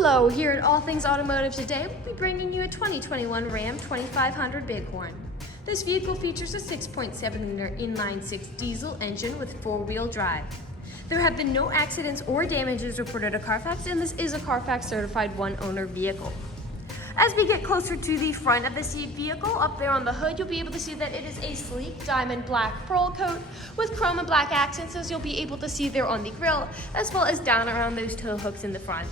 Hello, here at All Things Automotive today, we'll be bringing you a 2021 Ram 2500 Bighorn. This vehicle features a 6.7-liter inline-six diesel engine with four-wheel drive. There have been no accidents or damages reported to CARFAX, and this is a CARFAX certified one-owner vehicle. As we get closer to the front of this vehicle, up there on the hood, you'll be able to see that it is a sleek Diamond Black Crystal with chrome and black accents, as you'll be able to see there on the grille, as well as down around those tow hooks in the front.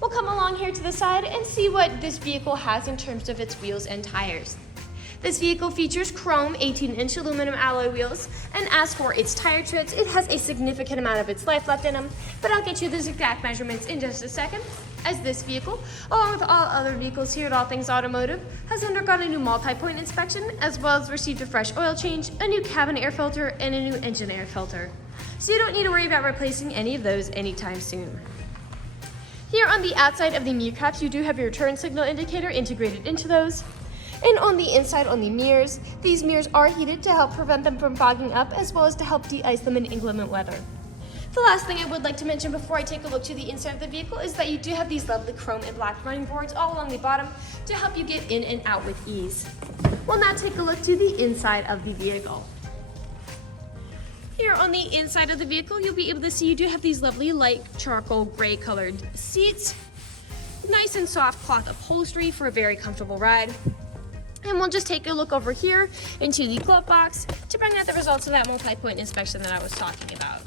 We'll come along here to the side and see what this vehicle has in terms of its wheels and tires. This vehicle features chrome 18-inch aluminum alloy wheels, and as for its tire treads, it has a significant amount of its life left in them, but I'll get you those exact measurements in just a second, as this vehicle, along with all other vehicles here at All Things Automotive, has undergone a new multi-point inspection, as well as received a fresh oil change, a new cabin air filter, and a new engine air filter. So you don't need to worry about replacing any of those anytime soon. Here on the outside of the mirror caps, you do have your turn signal indicator integrated into those. And on the inside, on the mirrors, these mirrors are heated to help prevent them from fogging up, as well as to help de-ice them in inclement weather. The last thing I would like to mention before I take a look to the inside of the vehicle is that you do have these lovely chrome and black running boards all along the bottom to help you get in and out with ease. We'll now take a look to the inside of the vehicle. Here on the inside of the vehicle, you'll be able to see you do have these lovely light charcoal gray colored seats, nice and soft cloth upholstery for a very comfortable ride. And we'll just take a look over here into the glove box to bring out the results of that multi-point inspection that I was talking about.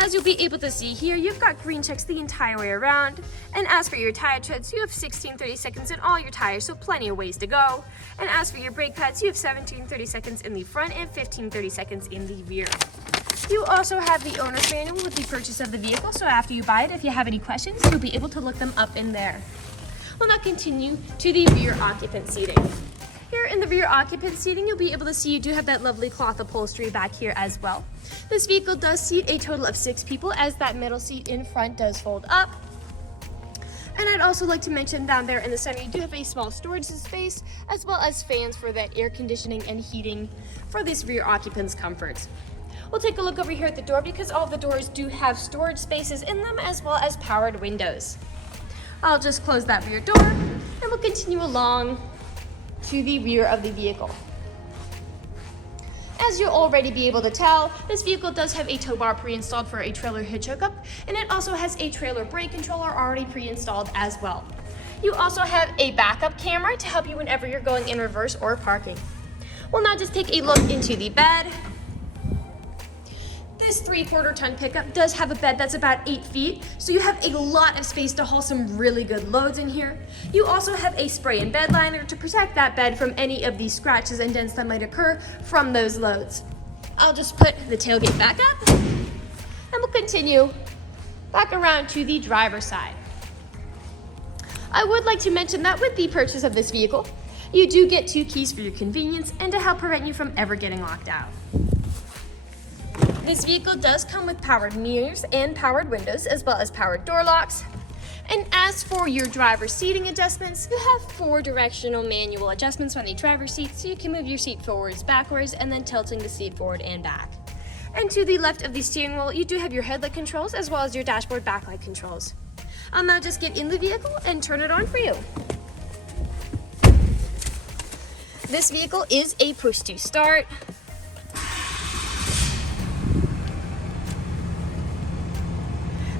As you'll be able to see here, you've got green checks the entire way around. And as for your tire treads, you have 16 30-seconds in all your tires, so plenty of ways to go. And as for your brake pads, you have 17 30-seconds in the front and 15 30-seconds in the rear. You also have the owner's manual with the purchase of the vehicle, so after you buy it, if you have any questions, you'll be able to look them up in there. We'll now continue to the rear occupant seating. Here in the rear occupant seating, you'll be able to see you do have that lovely cloth upholstery back here as well. This vehicle does seat a total of 6 people, as that middle seat in front does fold up. And I'd also like to mention down there in the center, you do have a small storage space, as well as fans for that air conditioning and heating for this rear occupant's comfort. We'll take a look over here at the door, because all of the doors do have storage spaces in them, as well as powered windows. I'll just close that rear door, and we'll continue along to the rear of the vehicle. As you'll already be able to tell, this vehicle does have a tow bar pre-installed for a trailer hitch hookup, and it also has a trailer brake controller already pre-installed as well. You also have a backup camera to help you whenever you're going in reverse or parking. We'll now just take a look into the bed. This 3/4 ton pickup does have a bed that's about 8 feet, so you have a lot of space to haul some really good loads in here. You also have a spray and bed liner to protect that bed from any of the scratches and dents that might occur from those loads. I'll just put the tailgate back up, and we'll continue back around to the driver's side. I would like to mention that with the purchase of this vehicle, you do get 2 keys for your convenience and to help prevent you from ever getting locked out. This vehicle does come with powered mirrors and powered windows, as well as powered door locks. And as for your driver's seating adjustments, you have 4 directional manual adjustments on the driver's seat, so you can move your seat forwards, backwards, and then tilting the seat forward and back. And to the left of the steering wheel, you do have your headlight controls, as well as your dashboard backlight controls. I'll now just get in the vehicle and turn it on for you. This vehicle is a push to start.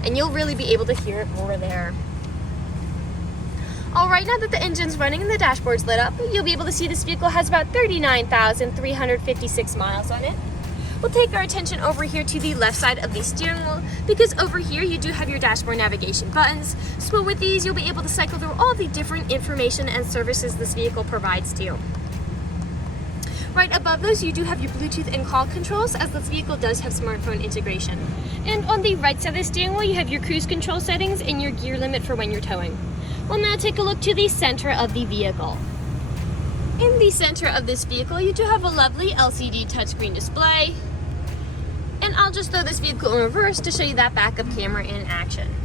And you'll really be able to hear it more there. Alright, now that the engine's running and the dashboard's lit up, you'll be able to see this vehicle has about 39,356 miles on it. We'll take our attention over here to the left side of the steering wheel, because over here you do have your dashboard navigation buttons. So with these, you'll be able to cycle through all the different information and services this vehicle provides to you. Right above those, you do have your Bluetooth and call controls, as this vehicle does have smartphone integration. And on the right side of the steering wheel, you have your cruise control settings and your gear limit for when you're towing. We'll now take a look to the center of the vehicle. In the center of this vehicle, you do have a lovely LCD touchscreen display. And I'll just throw this vehicle in reverse to show you that backup camera in action.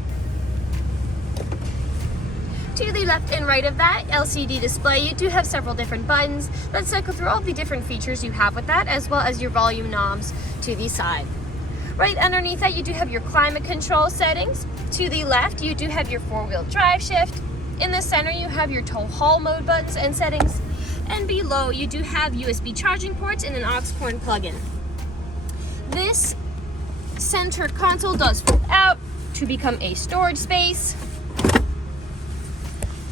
To the left and right of that LCD display, you do have several different buttons that cycle through all the different features you have with that, as well as your volume knobs to the side. Right underneath that, you do have your climate control settings. To the left, you do have your four-wheel drive shift. In the center, you have your tow haul mode buttons and settings. And below, you do have USB charging ports and an aux cord plug-in. This centered console does fold out to become a storage space.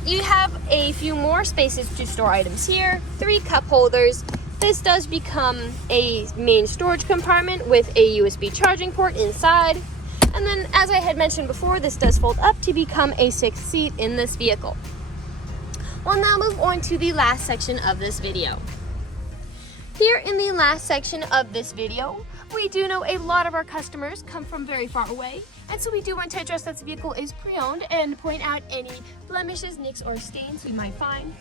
You have a few more spaces to store items here, 3 cup holders. This does become a main storage compartment with a USB charging port inside. And then, as I had mentioned before, this does fold up to become a 6th seat in this vehicle. We'll now move on to the last section of this video. Here in the last section of this video, we do know a lot of our customers come from very far away, and so we do want to address that this vehicle is pre-owned and point out any blemishes, nicks, or stains we might find.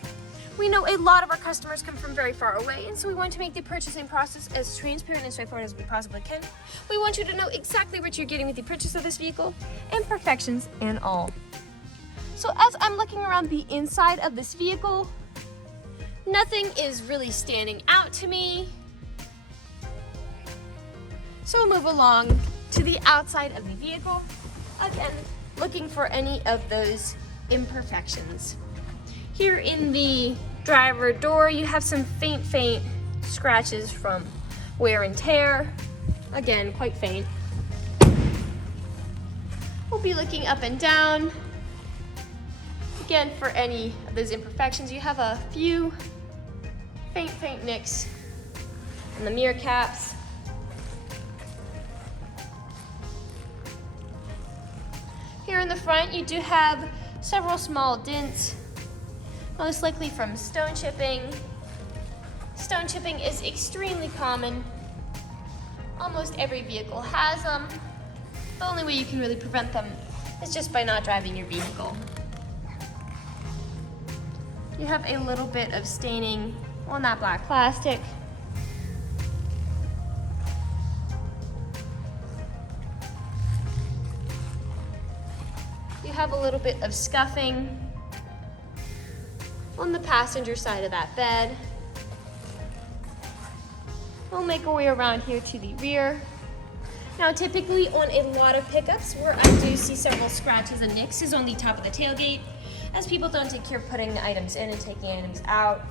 We know a lot of our customers come from very far away, and so we want to make the purchasing process as transparent and straightforward as we possibly can. We want you to know exactly what you're getting with the purchase of this vehicle, imperfections and all. So as I'm looking around the inside of this vehicle, nothing is really standing out to me. So we'll move along to the outside of the vehicle, again, looking for any of those imperfections. Here in the driver door, you have some faint scratches from wear and tear. Again, quite faint. We'll be looking up and down. Again, for any of those imperfections, you have a few faint nicks on the mirror caps. Here in the front, you do have several small dents, most likely from stone chipping. Stone chipping is extremely common. Almost every vehicle has them. The only way you can really prevent them is just by not driving your vehicle. You have a little bit of staining on that black plastic. You have a little bit of scuffing on the passenger side of that bed. We'll make our way around here to the rear. Now, typically on a lot of pickups where I do see several scratches and nicks is on the top of the tailgate, as people don't take care of putting the items in and taking items out.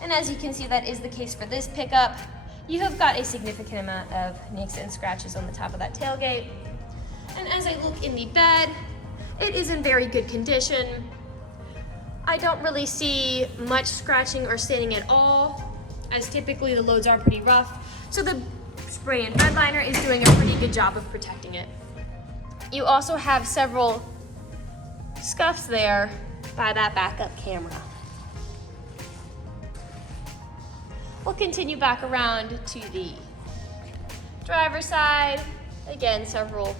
And as you can see, that is the case for this pickup. You have got a significant amount of nicks and scratches on the top of that tailgate. And as I look in the bed, it is in very good condition. I don't really see much scratching or staining at all, as typically the loads are pretty rough. So the spray and bed liner is doing a pretty good job of protecting it. You also have several scuffs there by that backup camera. We'll continue back around to the driver's side. Again, several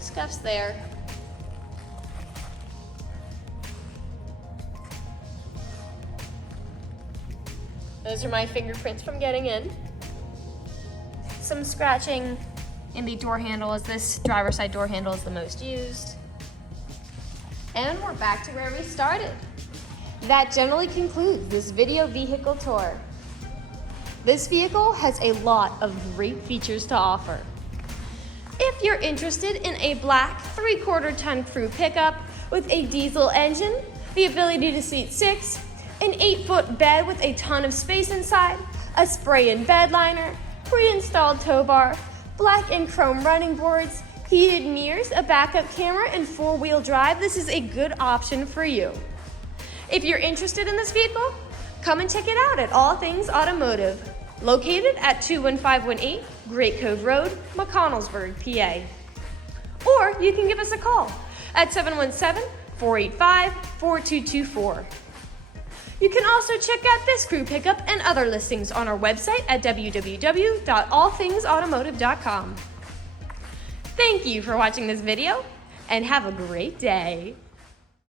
scuffs there. Those are my fingerprints from getting in. Some scratching in the door handle, as this driver's side door handle is the most used. And we're back to where we started. That generally concludes this video vehicle tour. This vehicle has a lot of great features to offer. If you're interested in a black 3/4 ton crew pickup with a diesel engine, the ability to seat 6, an 8-foot bed with a ton of space inside, a spray and bed liner, pre-installed tow bar, black and chrome running boards, heated mirrors, a backup camera, and 4-wheel drive, this is a good option for you. If you're interested in this vehicle, come and check it out at All Things Automotive, located at 21518 Great Cove Road, McConnellsburg, PA. Or you can give us a call at 717-485-4224. You can also check out this crew pickup and other listings on our website at www.allthingsautomotive.com. Thank you for watching this video, and have a great day.